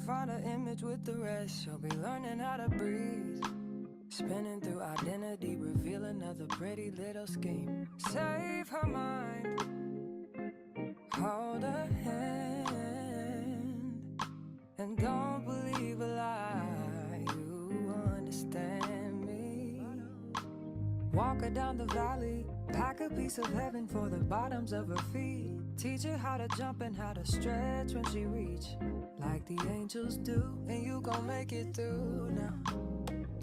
find an image with the rest. She'll be learning how to breathe. Spinning through identity, reveal another pretty little scheme. Save her mind, hold her hand, and don't believe a lie. You understand me. Walk her down the valley, pack a piece of heaven for the bottoms of her feet. Teach her how to jump and how to stretch when she reach, like the angels do, and you gon' make it through now.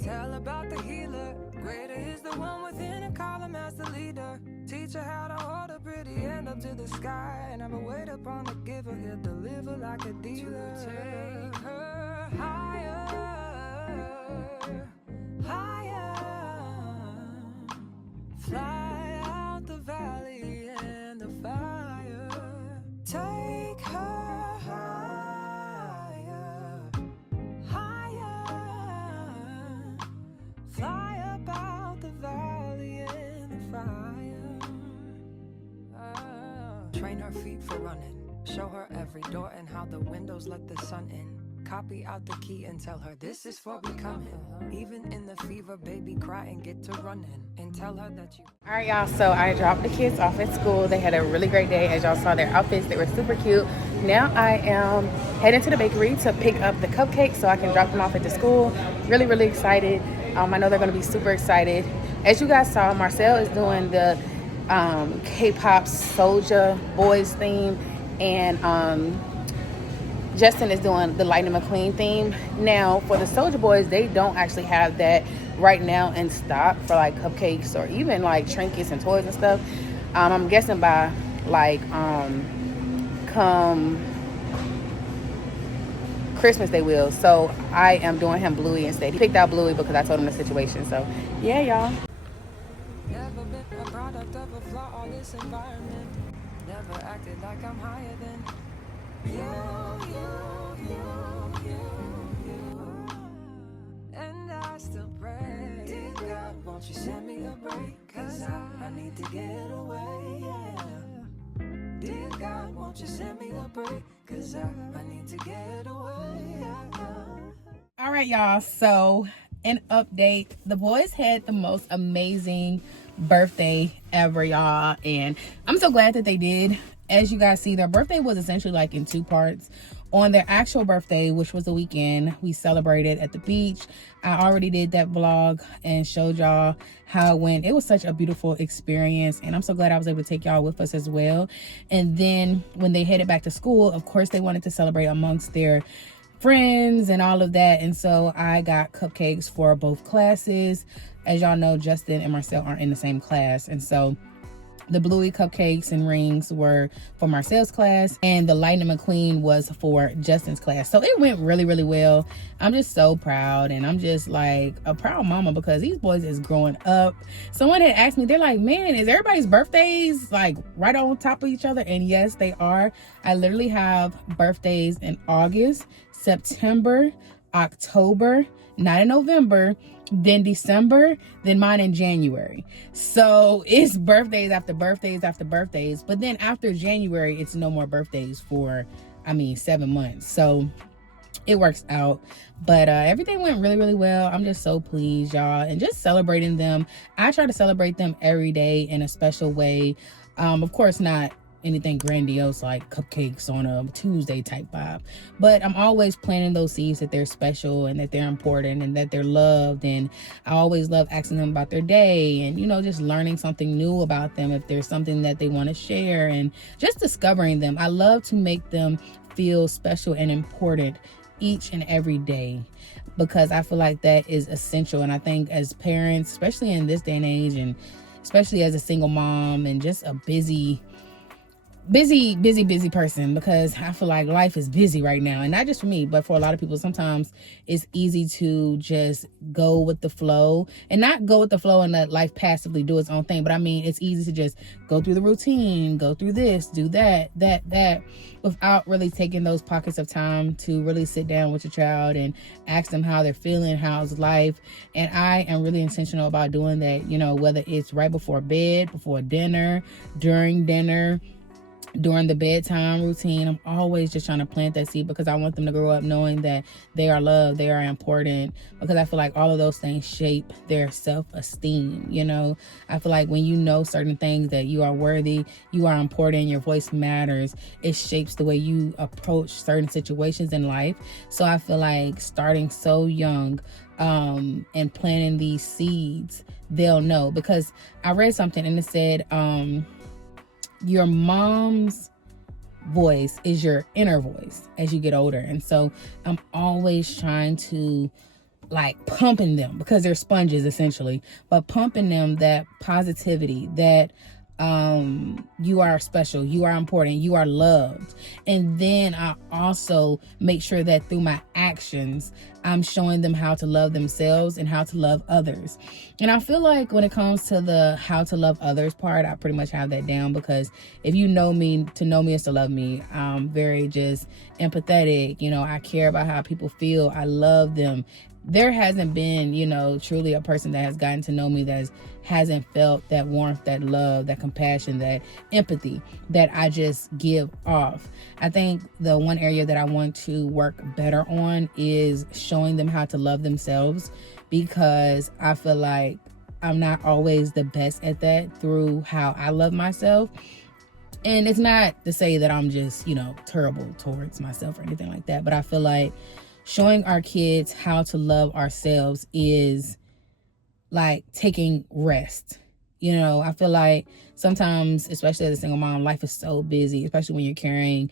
Tell about the healer, greater is the one within, and call him as the leader. Teach her how to hold a pretty hand up to the sky, and never wait upon the giver, he'll deliver like a dealer. Take her higher, higher. Fly out the valley and the fire. Take her higher, higher. Fly up out the valley and the fire. Train her feet for running. Show her every door and how the windows let the sun in. Copy out the key and tell her this is for becoming. Even in the fever, baby, cry and get to running. And tell her that you... All right, y'all, so I dropped the kids off at school. They had a really great day. As y'all saw their outfits, they were super cute. Now I am heading to the bakery to pick up the cupcakes so I can drop them off at the school. Really, really excited. I know they're going to be super excited. As you guys saw, Marcel is doing the K-pop Soulja Boys theme, and Justin is doing the Lightning McQueen theme. Now, for the Soulja Boys, they don't actually have that right now in stock for like cupcakes or even like trinkets and toys and stuff. I'm guessing by like come Christmas they will. So I am doing him Bluey instead. He picked out Bluey because I told him the situation. So yeah, y'all. Never been a product of a flaw or this environment. Never acted like I'm higher than you. And I still pray, dear God, won't you send me a break? Cause I need to get away, yeah. Dear God, won't you send me a break? Cause I need to get away, yeah. All right, y'all, so an update. The boys had the most amazing birthday ever, y'all, and I'm so glad that they did. As you guys see, their birthday was essentially like in two parts. On their actual birthday, which was the weekend, we celebrated at the beach. I already did that vlog and showed y'all how it went. It was such a beautiful experience, and I'm so glad I was able to take y'all with us as well. And then when they headed back to school, of course they wanted to celebrate amongst their friends and all of that, and so I got cupcakes for both classes. As y'all know, Justin and Marcel aren't in the same class, and so the Bluey cupcakes and rings were for Marcel's class, and the Lightning McQueen was for Justin's class. So it went really, really well. I'm just so proud, and I'm just like a proud mama because these boys is growing up. Someone had asked me, they're like, man, is everybody's birthdays like right on top of each other? And yes, they are. I literally have birthdays in August, September, October, not in November, then December, then mine in January. So it's birthdays after birthdays after birthdays. But then after January, it's no more birthdays for, 7 months. So it works out. But everything went really, really well. I'm just so pleased, y'all. And just celebrating them. I try to celebrate them every day in a special way. Of course, not anything grandiose like cupcakes on a Tuesday type vibe, but I'm always planting those seeds that they're special and that they're important and that they're loved. And I always love asking them about their day and, just learning something new about them if there's something that they want to share, and just discovering them. I love to make them feel special and important each and every day, because I feel like that is essential. And I think as parents, especially in this day and age, and especially as a single mom and just a busy person, because I feel like life is busy right now, and not just for me, but for a lot of people. Sometimes it's easy to just go with the flow, and not go with the flow and let life passively do its own thing, but it's easy to just go through the routine, go through this, do that, without really taking those pockets of time to really sit down with your child and ask them how they're feeling, how's life. And I am really intentional about doing that, whether it's right before bed, before dinner, during dinner, during the bedtime routine, I'm always just trying to plant that seed because I want them to grow up knowing that they are loved, they are important, because I feel like all of those things shape their self-esteem. I feel like when you know certain things, that you are worthy, you are important, your voice matters, it shapes the way you approach certain situations in life. So I feel like starting so young and planting these seeds, they'll know. Because I read something and it said, your mom's voice is your inner voice as you get older. And so I'm always trying to pumping them, because they're sponges essentially, but pumping them that positivity, that you are special, you are important, you are loved. And then I also make sure that through my actions, I'm showing them how to love themselves and how to love others. And I feel like when it comes to the how to love others part, I pretty much have that down, because if you know me, to know me is to love me. I'm very just empathetic. I care about how people feel. I love them. There hasn't been, truly a person that has gotten to know me that hasn't felt that warmth, that love, that compassion, that empathy that I just give off. I think the one area that I want to work better on is showing them how to love themselves, because I feel like I'm not always the best at that through how I love myself. And it's not to say that I'm just, terrible towards myself or anything like that, but I feel like showing our kids how to love ourselves is like taking rest. I feel like sometimes, especially as a single mom, life is so busy, especially when you're carrying,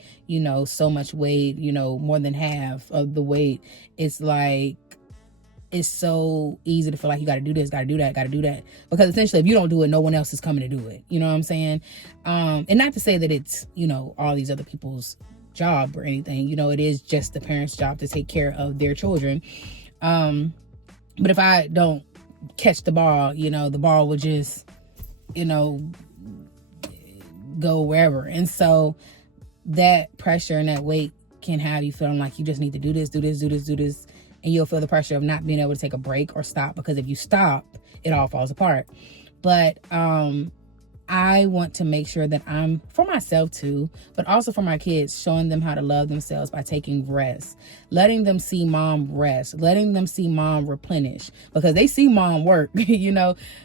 so much weight, more than half of the weight. It's like, it's so easy to feel like you got to do this, got to do that, got to do that. Because essentially, if you don't do it, no one else is coming to do it. You know what I'm saying? And not to say that it's, all these other people's job or anything. It is just the parents' job to take care of their children. But if I don't catch the ball, the ball will just, go wherever. And so that pressure and that weight can have you feeling like you just need to do this. And you'll feel the pressure of not being able to take a break or stop, because if you stop, it all falls apart. But I want to make sure that I'm, for myself too, but also for my kids, showing them how to love themselves by taking rest, letting them see mom rest, letting them see mom replenish, because they see mom work.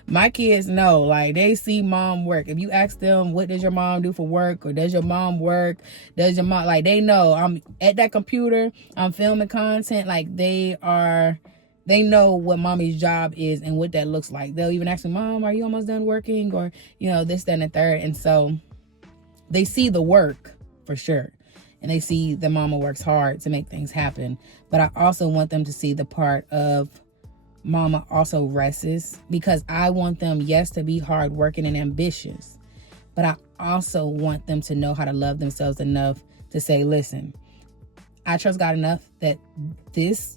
My kids know, they see mom work. If you ask them, what does your mom do for work? Or does your mom work? Does your mom, they know I'm at that computer, I'm filming content. They know what mommy's job is and what that looks like. They'll even ask me, Mom, are you almost done working? Or, this, that, and the third. And so they see the work for sure. And they see that mama works hard to make things happen. But I also want them to see the part of mama also rests, because I want them, yes, to be hardworking and ambitious. But I also want them to know how to love themselves enough to say, listen, I trust God enough that this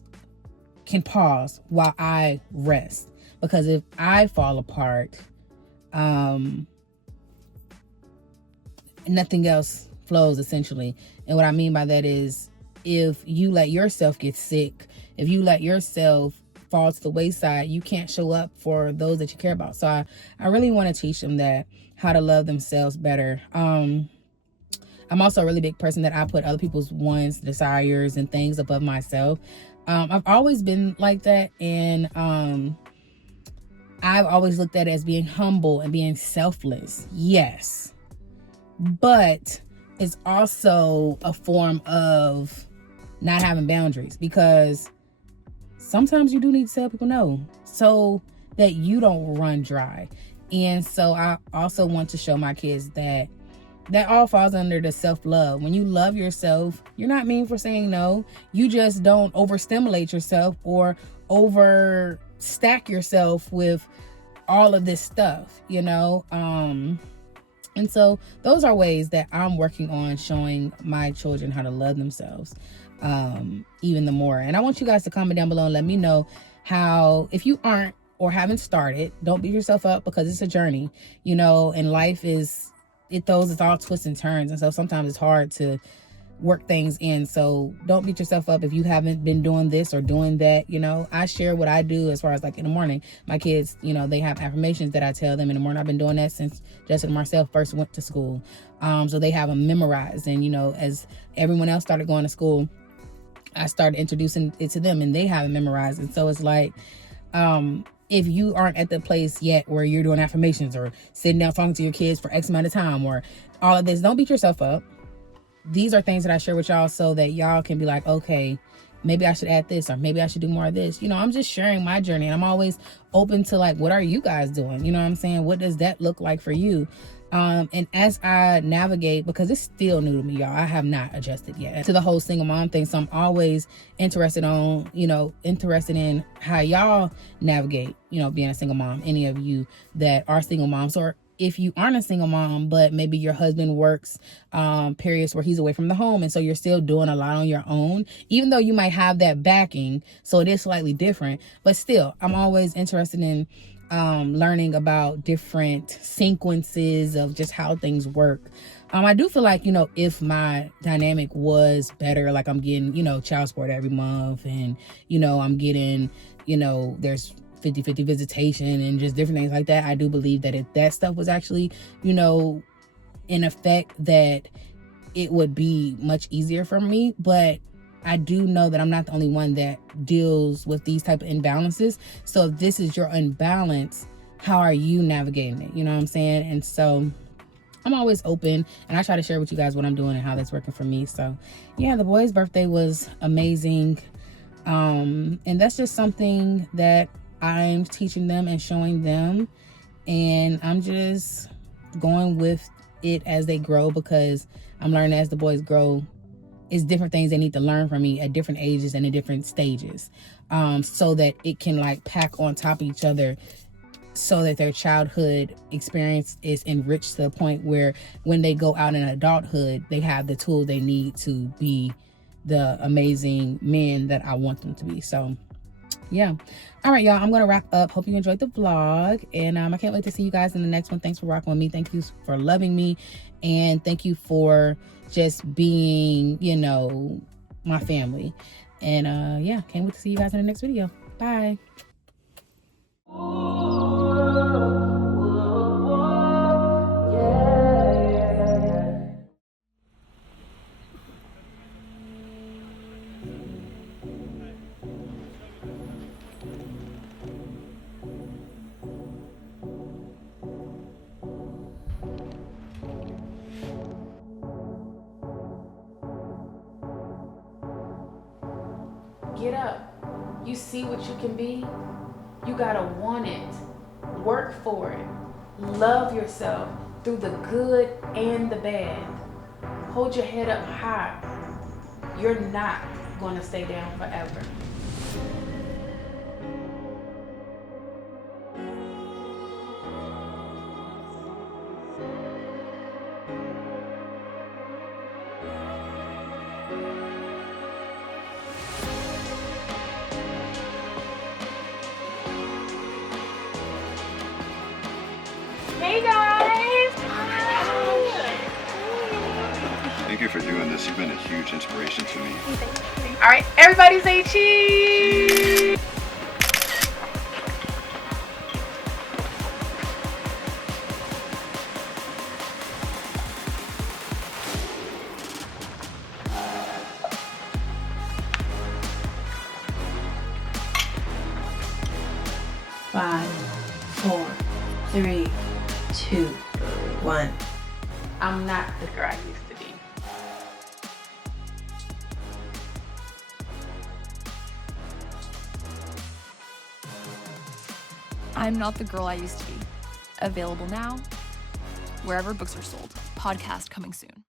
can pause while I rest. Because if I fall apart, nothing else flows, essentially. And what I mean by that is, if you let yourself get sick, if you let yourself fall to the wayside, you can't show up for those that you care about. So I really want to teach them that, how to love themselves better. I'm also a really big person that I put other people's wants, desires, and things above myself. I've always been like that, and I've always looked at it as being humble and being selfless. Yes, but it's also a form of not having boundaries, because sometimes you do need to tell people no, so that you don't run dry. And so I also want to show my kids that all falls under the self-love. When you love yourself, you're not mean for saying no. You just don't overstimulate yourself or overstack yourself with all of this stuff, And so those are ways that I'm working on showing my children how to love themselves even the more. And I want you guys to comment down below and let me know how, if you aren't or haven't started, don't beat yourself up, because it's a journey, and life is, it throws us all twists and turns. And so sometimes it's hard to work things in. So don't beat yourself up if you haven't been doing this or doing that. I share what I do as far as like in the morning. My kids, they have affirmations that I tell them in the morning. I've been doing that since Justin and Marcel first went to school. So they have them memorized. And, as everyone else started going to school, I started introducing it to them and they have it memorized. And so it's like, if you aren't at the place yet where you're doing affirmations or sitting down talking to your kids for X amount of time or all of this, don't beat yourself up. These are things that I share with y'all so that y'all can be like, okay, maybe I should add this or maybe I should do more of this. I'm just sharing my journey, and I'm always open to like, what are you guys doing? You know what I'm saying? What does that look like for you? And as I navigate, because it's still new to me, y'all, I have not adjusted yet to the whole single mom thing. So I'm always interested in how y'all navigate, being a single mom. Any of you that are single moms, or if you aren't a single mom, but maybe your husband works periods where he's away from the home. And so you're still doing a lot on your own, even though you might have that backing. So it is slightly different, but still, I'm always interested in learning about different sequences of just how things work. I do feel like, if my dynamic was better, like I'm getting, child support every month and, I'm getting, there's 50-50 visitation and just different things like that. I do believe that if that stuff was actually, in effect, that it would be much easier for me. But I do know that I'm not the only one that deals with these type of imbalances. So if this is your imbalance, how are you navigating it? You know what I'm saying? And so I'm always open, and I try to share with you guys what I'm doing and how that's working for me. So yeah, the boys' birthday was amazing. And that's just something that I'm teaching them and showing them, and I'm just going with it as they grow, because I'm learning as the boys grow, it's different things they need to learn from me at different ages and in different stages, so that it can like pack on top of each other, so that their childhood experience is enriched to the point where when they go out in adulthood, they have the tools they need to be the amazing men that I want them to be. So yeah. All right, y'all, I'm gonna wrap up. Hope you enjoyed the vlog, and I can't wait to see you guys in the next one. Thanks for rocking with me. Thank you for loving me, and thank you for just being, my family. And yeah, can't wait to see you guys in the next video. Bye. Get up. You see what you can be? You gotta want it. Work for it. Love yourself through the good and the bad. Hold your head up high. You're not gonna stay down forever. Hey guys! Thank you for doing this. You've been a huge inspiration to me. All right, everybody say cheese! Five, 4, 3, 2, 1. I'm not the girl I used to be. I'm not the girl I used to be. Available now, wherever books are sold. Podcast coming soon.